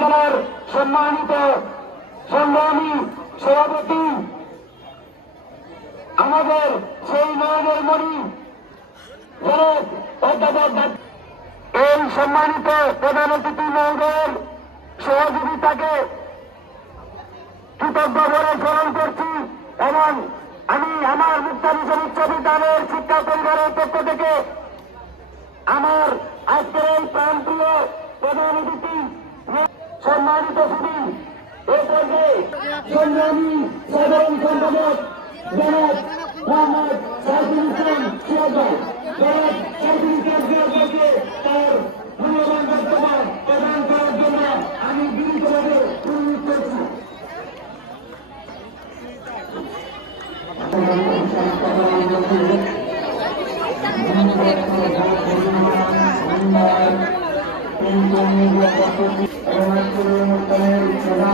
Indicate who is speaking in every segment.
Speaker 1: জেলার সম্মানিত সংগ্রামী সভাপতি, আমাদের সেই নয়নের মণি এই সম্মানিত প্রধান অতিথি মহোদয়ের সহযোগিতাকে কৃতজ্ঞ বলে স্মরণ করছি এবং আমি আমার মুক্তামিশন উচ্চ বিদ্যালয়ের শিক্ষা পরিবারের পক্ষ থেকে আমার আজকের এই প্রাণপ্রিয় প্রধান অতিথি সংগ্রামী সাধারণ সম্পাদক জনাব মোহাম্মদ সাইফুল ইসলাম সিয়াজা জনাব সাইফুল ইসলাম সিয়াজাকে তার মূল্যবান বক্তব্য প্রদান করার জন্য আমি বিনীতভাবে অনুরোধ করছি। এবং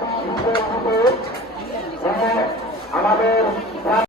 Speaker 1: Thank you.